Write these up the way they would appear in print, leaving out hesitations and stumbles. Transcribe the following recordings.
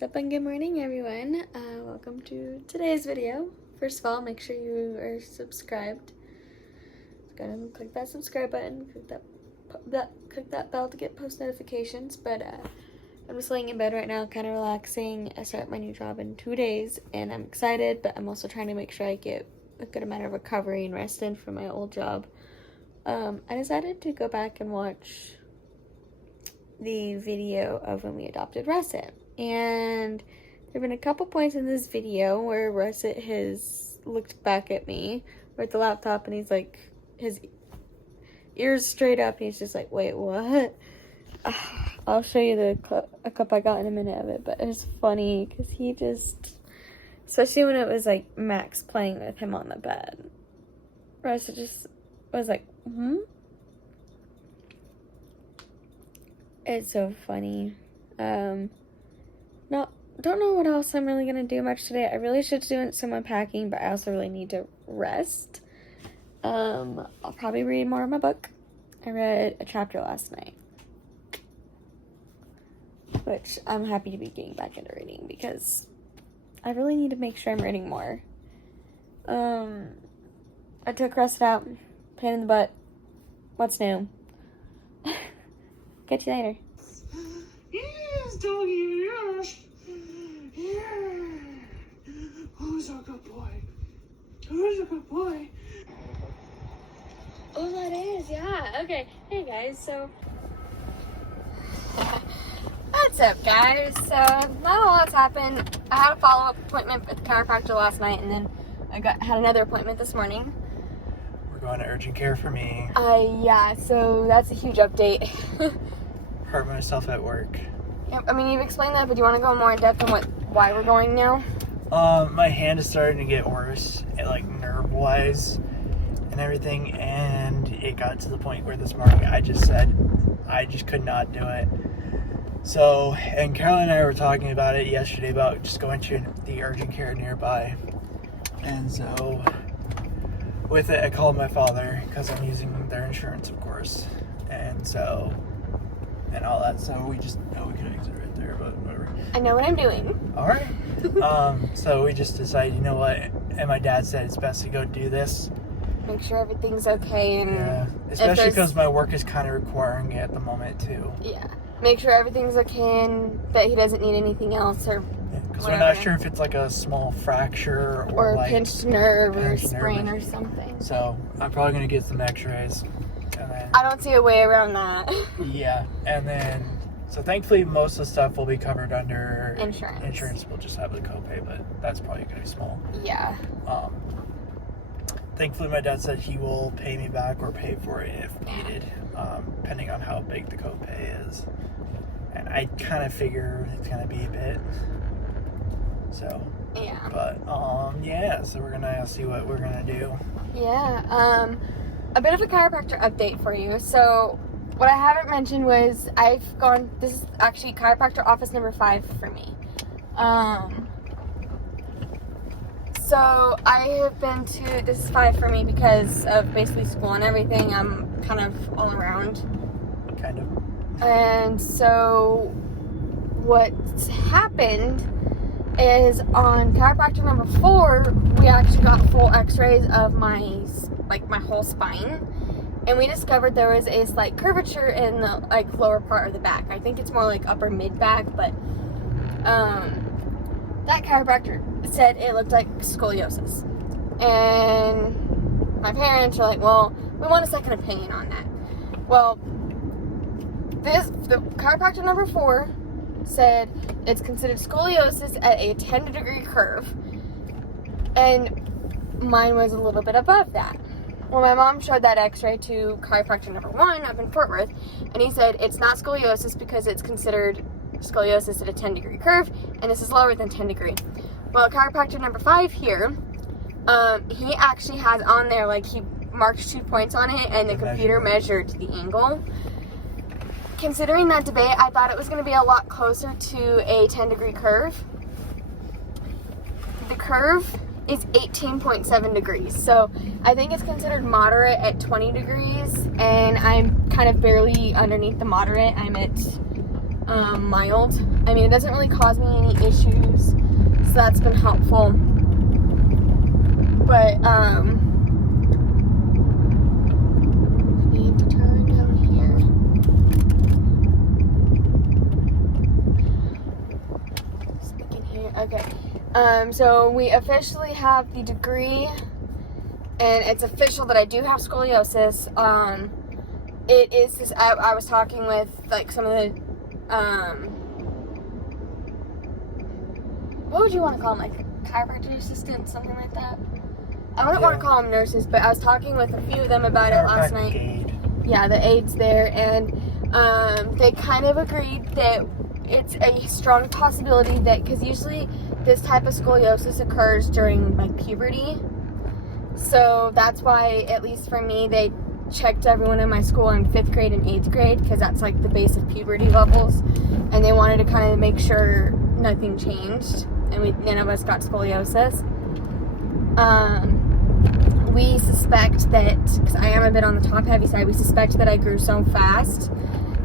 What's up and good morning, everyone. Welcome to today's video. First of all, make sure you are subscribed. Go ahead and click that subscribe button, click that bell to get post notifications. But I'm just laying in bed right now, kind of relaxing. I start my new job in 2 days, and I'm excited, but I'm also trying to make sure I get a good amount of recovery and rest in from my old job. I decided to go back and watch the video of when we adopted Russet. And there have been a couple points in this video where Russet has looked back at me. We're at the laptop and he's like, his ears straight up and he's just like, wait, what? I'll show you a clip I got in a minute of it, but it's funny because he just, especially when it was like Max playing with him on the bed, Russet just was like, It's so funny. Don't know what else I'm really gonna do much today. I really should do some unpacking, but I also really need to rest. I'll probably read more of my book. I read a chapter last night, which I'm happy to be getting back into reading because I really need to make sure I'm reading more. I took Russet out, pain in the butt. What's new? Catch you later. Yes, doggy, yes. Yeah. Who's a good boy? Who's a good boy? Oh, that is, yeah. Okay. Hey, guys, so... What's up, guys? So, not a lot's happened. I had a follow-up appointment with the chiropractor last night, and then I had another appointment this morning. We're going to urgent care for me. Yeah, so that's a huge update. Hurt myself at work. I mean, you've explained that, but do you want to go more in depth on why we're going now? My hand is starting to get worse, like nerve-wise and everything, and it got to the point where this morning I just said I just could not do it. So, and Carolyn and I were talking about it yesterday about just going to the urgent care nearby. And so, with it, I called my father because I'm using their insurance, of course. And so, and all that, so we just, we could exit right there, but whatever. I know what I'm doing. All right. So we just decided, you know what, and my dad said it's best to go do this. Make sure everything's okay, and yeah, especially because my work is kind of requiring it at the moment too. Yeah, make sure everything's okay and that he doesn't need anything else or because we're not sure if it's like a small fracture or like pinched nerve or pinched sprain nerve. or something. So I'm probably gonna get some X-rays. And then, I don't see a way around that. Yeah, and then so thankfully most of the stuff will be covered under insurance. Insurance will just have the copay, but that's probably gonna be small. Yeah. Thankfully my dad said he will pay me back or pay for it if needed, depending on how big the copay is. And I kind of figure it's gonna be a bit. So. Yeah. But yeah, so we're gonna see what we're gonna do. Yeah. A bit of a chiropractor update for you. So, what I haven't mentioned was this is actually chiropractor office number 5 for me. So, I have been to, this is 5 for me because of basically school and everything. I'm kind of all around. Kind of. And so, what's happened is on chiropractor number 4, we actually got full x-rays of my whole spine, and we discovered there was a slight curvature in the lower part of the back. I think it's more like upper mid back, but that chiropractor said it looked like scoliosis, and my parents are like, well, we want a second opinion on that. Well, the chiropractor number 4 said it's considered scoliosis at a 10-degree curve, and mine was a little bit above that. Well, my mom showed that x-ray to chiropractor number 1 up in Fort Worth, and he said it's not scoliosis because it's considered scoliosis at a 10-degree curve, and this is lower than 10 degree. Well, chiropractor number 5 here, he actually has on there, he marked 2 points on it, and the computer measured the angle. Considering that debate, I thought it was going to be a lot closer to a 10-degree curve. The curve is 18.7 degrees, so I think it's considered moderate at 20 degrees, and I'm kind of barely underneath the moderate. I'm at mild. I mean, it doesn't really cause me any issues, so that's been helpful. But need to turn down here. Speaking here, okay. So we officially have the degree, and it's official that I do have scoliosis. It is this. I was talking with like some of the what would you want to call them, like chiropractor assistants, something like that. I wouldn't want to call them nurses, but I was talking with a few of them about it last night. Yeah, the aides there, and they kind of agreed that it's a strong possibility that, because usually this type of scoliosis occurs during like puberty, so that's why, at least for me, they checked everyone in my school in 5th grade and 8th grade, because that's like the base of puberty levels, and they wanted to kind of make sure nothing changed and none of us got scoliosis. We suspect that, because I am a bit on the top heavy side, we suspect that I grew so fast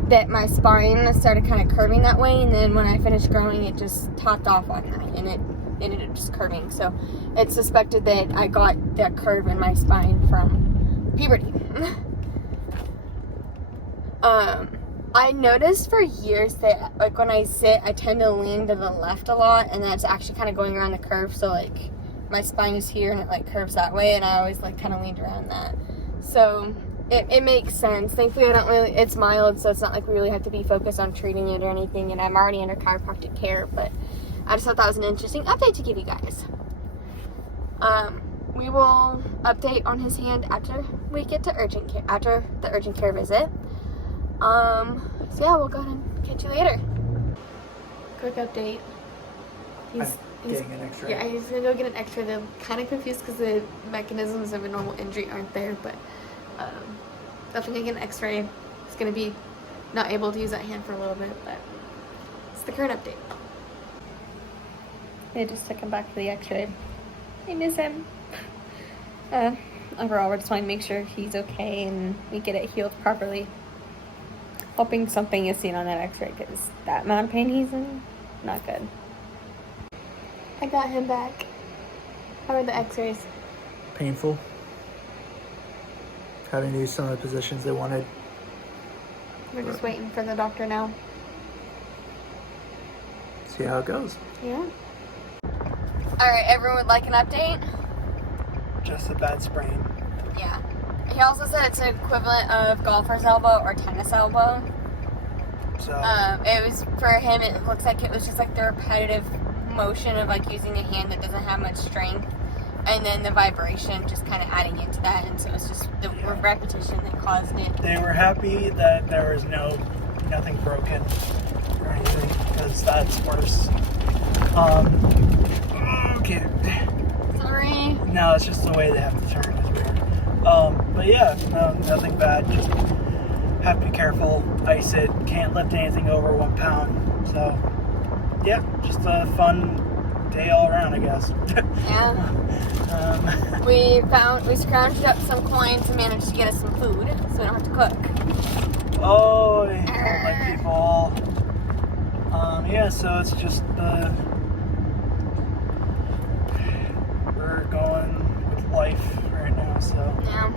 that my spine started kind of curving that way, and then when I finished growing, it just topped off on that, and it ended up just curving. So it's suspected that I got that curve in my spine from puberty. I noticed for years that, like, when I sit, I tend to lean to the left a lot, and that's actually kind of going around the curve, so, like, my spine is here, and it, like, curves that way, and I always, like, kind of leaned around that. So it makes sense. Thankfully, it's mild, so it's not like we really have to be focused on treating it or anything, and I'm already under chiropractic care, but I just thought that was an interesting update to give you guys. We will update on his hand after we get to urgent care, after the urgent care visit. So yeah, we'll go ahead and catch you later. Quick update. He's getting an X-ray. Yeah, he's gonna go get an X-ray. They're kind of confused because the mechanisms of a normal injury aren't there, but definitely gonna get an X-ray. He's gonna be not able to use that hand for a little bit, but it's the current update. They just took him back for the X-ray. I miss him. Overall, we're just trying to make sure he's okay and we get it healed properly. Hoping something is seen on that X-ray, because that amount of pain he's in, not good. I got him back. How are the X-rays? Painful. Having to use some of the positions they wanted. We're just waiting for the doctor now. See how it goes. Yeah. Alright, everyone would like an update? Just a bad sprain. Yeah. He also said it's an equivalent of golfer's elbow or tennis elbow. So It was, for him, it looks like it was just like the repetitive motion of like using a hand that doesn't have much strength, and then the vibration just kind of adding into that, and so it's just the repetition that caused it. they were happy that there was nothing broken or anything, because that's worse. Okay. Sorry. No, it's just the way they have to turn is weird. But yeah, no, nothing bad. Just have to be careful. Ice it. Can't lift anything over 1 pound. So yeah, just a fun day all around, I guess. Yeah. We scrounged up some coins and managed to get us some food, so we don't have to cook. Oh, like people. Yeah, so it's just we're going with life right now, so. Yeah.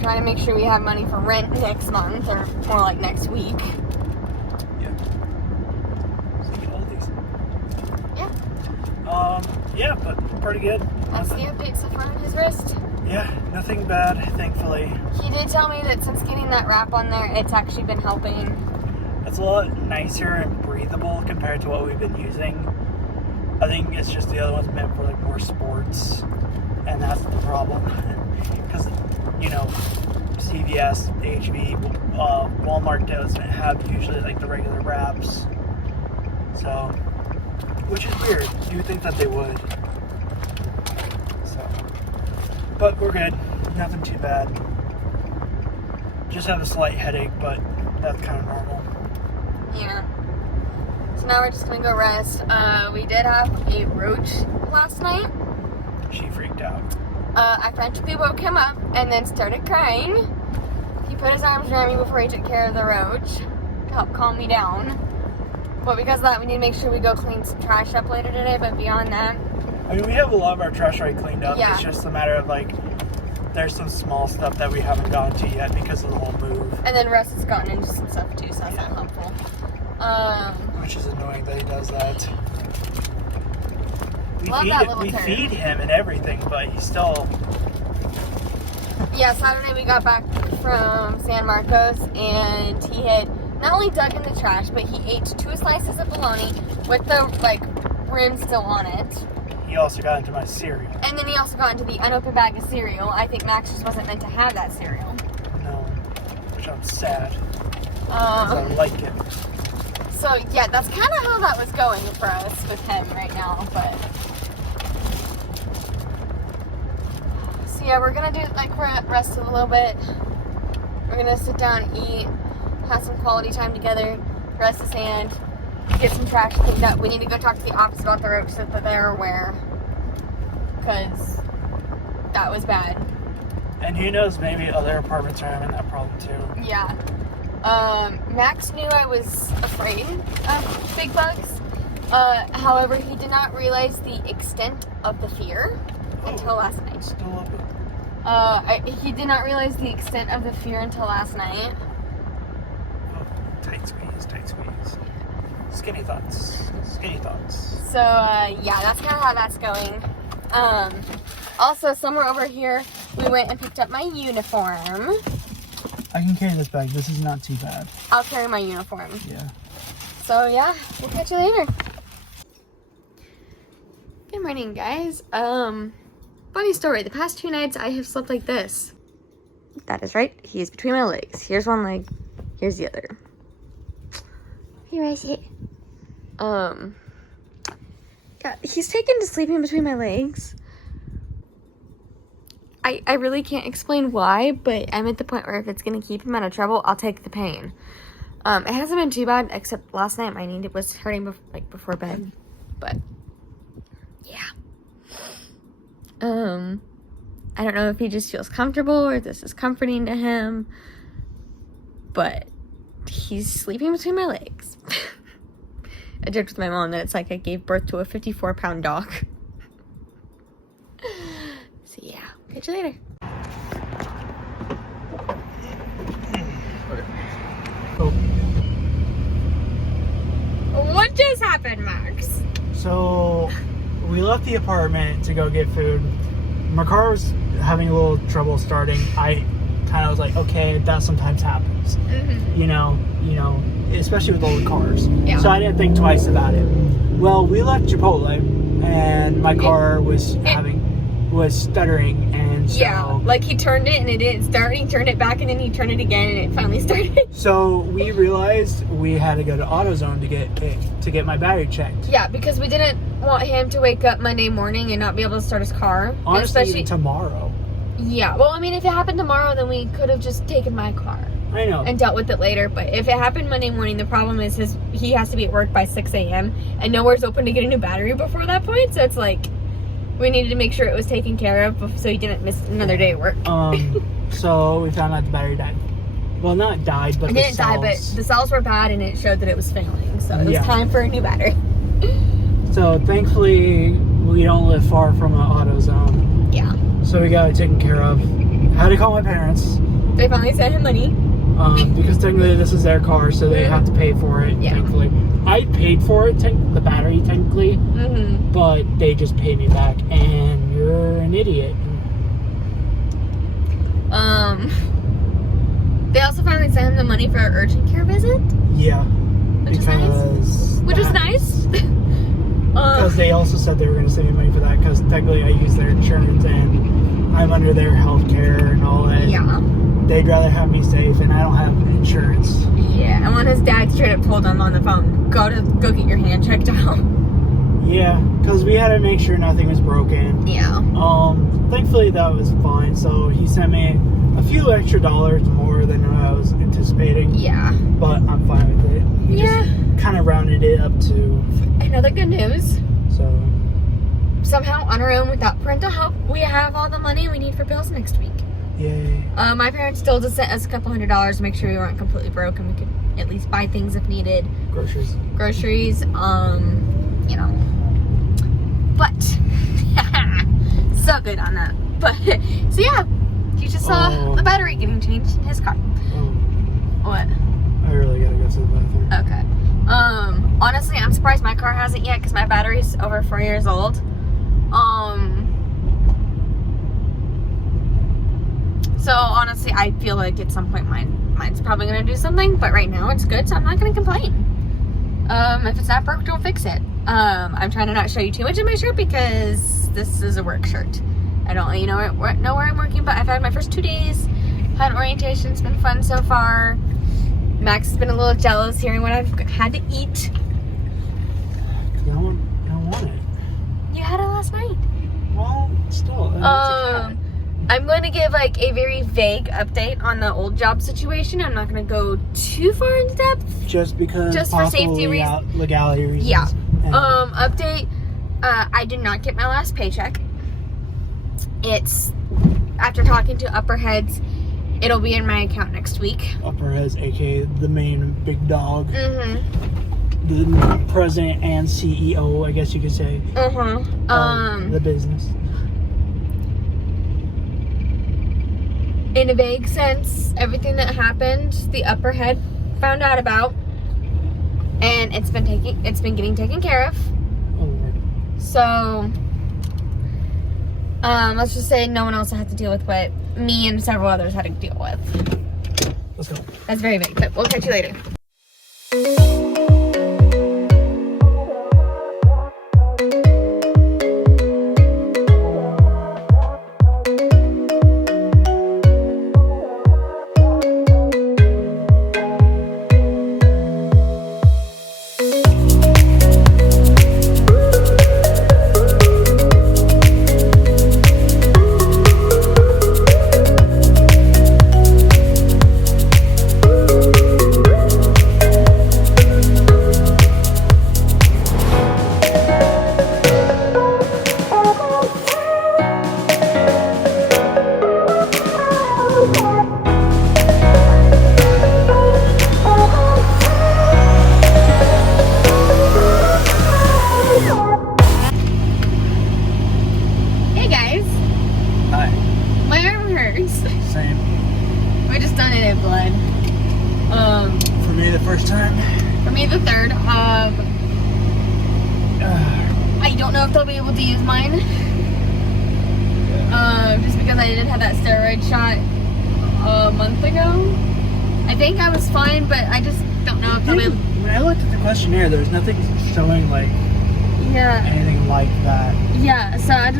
Trying to make sure we have money for rent next month, or more like next week. Yeah. So get all these. Yeah. Yeah, but pretty good. That's the update so far on his wrist. Yeah, nothing bad, thankfully. He did tell me that since getting that wrap on there, it's actually been helping. It's a lot nicer and breathable compared to what we've been using. I think it's just the other one's meant for like more sports, and that's the problem. Because, CVS, HB, Walmart doesn't have usually like the regular wraps. So, which is weird. You would think that they would. So, but we're good. Nothing too bad. Just have a slight headache, but that's kind of normal. Yeah. So now we're just gonna go rest. We did have a roach last night. She freaked out. I frantically woke him up and then started crying. He put his arms around me before he took care of the roach. help calm me down. But because of that, we need to make sure we go clean some trash up later today. But beyond that, I mean, we have a lot of our trash already cleaned up. Yeah. It's just a matter of like, there's some small stuff that we haven't gotten to yet because of the whole move. and then Russ has gotten into some stuff too, so that's not helpful. Which is annoying that he does that. We turd. feed him and everything, but he's still. Yeah, Saturday we got back from San Marcos, and he had not only dug in the trash, but he ate 2 slices of bologna with the rim still on it. He also got into my cereal. And then he also got into the unopened bag of cereal. I think Max just wasn't meant to have that cereal. No, which I'm sad. 'Cause I like it. So yeah, that's kind of how that was going for us with him right now. But so yeah, we're gonna do rest a little bit. We're gonna sit down, eat, have some quality time together, rest his hand, get some trash cleaned up. We need to go talk to the office about the roach so that they're aware, because that was bad. And who knows, maybe other apartments are having that problem too. Yeah. Max knew I was afraid of big bugs. However, he did not realize the extent of the fear until last night. Still open. He did not realize the extent of the fear until last night. Oh, tight squeeze, tight squeeze. Skinny thoughts. Skinny thoughts. So, yeah, that's kind of how that's going. Also, somewhere over here, we went and picked up my uniform. I can carry this bag. This is not too bad. I'll carry my uniform. Yeah. So, yeah, we'll catch you later. Good morning, guys. Funny story. The past 2 nights, I have slept like this. That is right. He is between my legs. Here's one leg. Here's the other. Hey, Rosie. Yeah, he's taken to sleeping between my legs. I really can't explain why, but I'm at the point where if it's going to keep him out of trouble, I'll take the pain. It hasn't been too bad, except last night my knee was hurting before bed. But, yeah. I don't know if he just feels comfortable or this is comforting to him. But he's sleeping between my legs. I joked with my mom that it's like I gave birth to a 54-pound dog. So, yeah. Catch you later. Oh. What just happened, Max? So, we left the apartment to go get food. My car was having a little trouble starting. I kind of was like, okay, that sometimes happens. Mm-hmm. You know, especially with old cars. Yeah. So I didn't think twice about it. Well, we left Chipotle, and my car was stuttering, and so Yeah, like he turned it and it didn't start. He turned it back and then he turned it again and it finally started. So we realized we had to go to AutoZone to get my battery checked. Yeah, because we didn't want him to wake up Monday morning and not be able to start his car. Honestly, especially even tomorrow. Yeah, well, I mean, if it happened tomorrow, then we could have just taken my car I know. and dealt with it later. But if it happened Monday morning, the problem is he has to be at work by 6 a.m. and nowhere's open to get a new battery before that point. So it's like we needed to make sure it was taken care of so he didn't miss another day at work. So we found out the battery died. Well, not died, but It didn't die, but the cells were bad and it showed that it was failing. So it was time for a new battery. So thankfully, we don't live far from an AutoZone. Yeah. So we got it taken care of. Had to call my parents. They finally sent him money. Because technically this is their car, so they have to pay for it, Yeah. thankfully. I paid for it, the battery, technically. Mm-hmm. But they just paid me back, and you're an idiot. They also finally sent him the money for our urgent care visit. Yeah. Which is nice. Which was nice. Because they also said they were going to send me money for that, because technically I use their insurance, and I'm under their health care and all that. Yeah. They'd rather have me safe, and I don't have insurance. Yeah, and when his dad straight up told him on the phone, go get your hand checked out. Yeah, because we had to make sure nothing was broken. Yeah. Thankfully that was fine, so he sent me a few extra dollars more than I was anticipating. Yeah. But I'm fine with it. He Yeah. just kind of rounded it up to... Another good news. So... Somehow, on our own, without parental help, we have all the money we need for bills next week. Yay. My parents still just sent us a couple $100 to make sure we weren't completely broke and we could at least buy things if needed. Groceries. You know. But so good on that. But so yeah, you just saw the battery getting changed in his car. What? I really gotta go to the bathroom. Okay. Honestly, I'm surprised my car hasn't yet because my battery's over 4 years old. So honestly, I feel like at some point mine's probably gonna do something, but right now it's good, so I'm not gonna complain. If it's not broke, don't fix it. I'm trying to not show you too much of my shirt because this is a work shirt. I don't let you know where I'm working, but I've had my first 2 days, had orientation, it's been fun so far. Max has been a little jealous hearing what I've had to eat. I don't want it. You had it last night. Well, still. I'm going to give like a very vague update on the old job situation. I'm not going to go too far into depth. Just because. Just for safety reasons. Legality reasons. Yeah. And Update. I did not get my last paycheck. It's after talking to upper heads. It'll be in my account next week. Upper Heads, aka the main big dog. Mm-hmm. The president and CEO, I guess you could say. The business. In a vague sense, everything that happened, the upper head found out about, and it's been getting taken care of. Oh, Lord. So, let's just say no one else had to deal with what me and several others had to deal with. Let's go. That's very vague, but we'll catch you later. First time. For me, the third. I don't know if they'll be able to use mine. Just because I did have that steroid shot a month ago. I think I was fine, but I just don't know if they'll be able. When I looked at the questionnaire, there's nothing showing like anything like that. Yeah, so I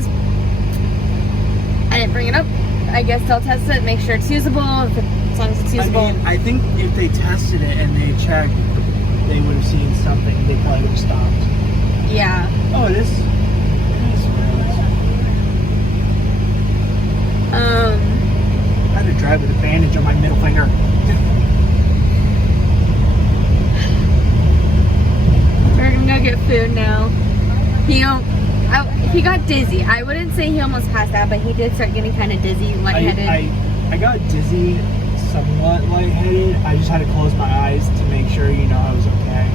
didn't bring it up. I guess they'll test it, make sure it's usable. As long as it's usable. I mean, I think if they tested it and they checked, they would have seen something. They probably would have stopped. Yeah. Oh, it is. I had to drive with a bandage on my middle finger. We're gonna go get food now. He got dizzy. I wouldn't say he almost passed out, but he did start getting kind of dizzy, lightheaded. I got dizzy, somewhat lightheaded. I just had to close my eyes to make sure, I was okay.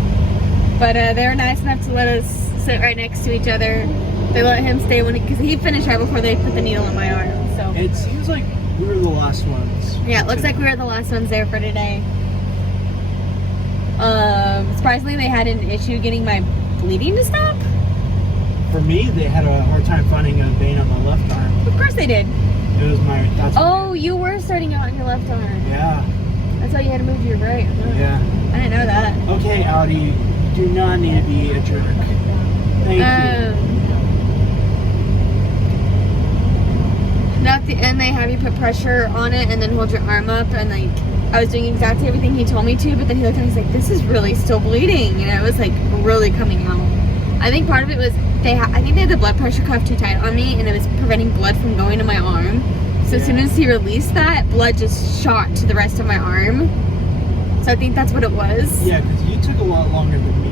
But they were nice enough to let us sit right next to each other. They let him stay because he finished right before they put the needle in my arm. So it seems like we were the last ones. Yeah, it looks like we were the last ones there for today. Surprisingly, they had an issue getting my bleeding to stop. For me, they had a hard time finding a vein on my left arm. Of course they did. It was you were starting out on your left arm. Yeah. That's why you had to move to your right. Huh? Yeah. I didn't know that. Okay, Audi, you do not need to be a jerk. Thank you. And they have you put pressure on it and then hold your arm up, and like I was doing exactly everything he told me to, but then he looked at me and he's like, this is really still bleeding, and it was like really coming out. I think part of it was I think they had the blood pressure cuff too tight on me, and it was preventing blood from going to my arm. So as soon as he released that, blood just shot to the rest of my arm. So I think that's what it was. Yeah, because you took a lot longer than me.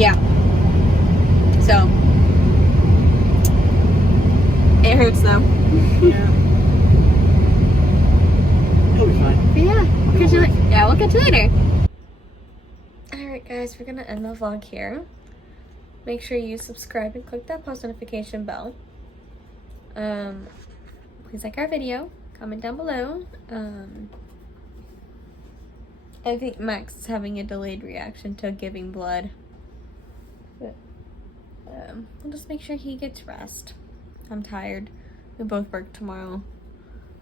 Yeah. So it hurts though. Yeah. He'll be fine. But yeah, we'll catch you later. Yeah, we'll catch you later. Alright guys, we're gonna end the vlog here. Make sure you subscribe and click that post notification bell. Please like our video. Comment down below. I think Max is having a delayed reaction to giving blood. But we'll just make sure he gets rest. I'm tired. We both work tomorrow.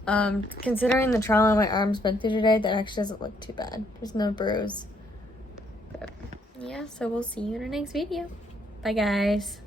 Considering the trauma my arm's been through today, that actually doesn't look too bad. There's no bruise. But yeah, so we'll see you in our next video. Bye guys.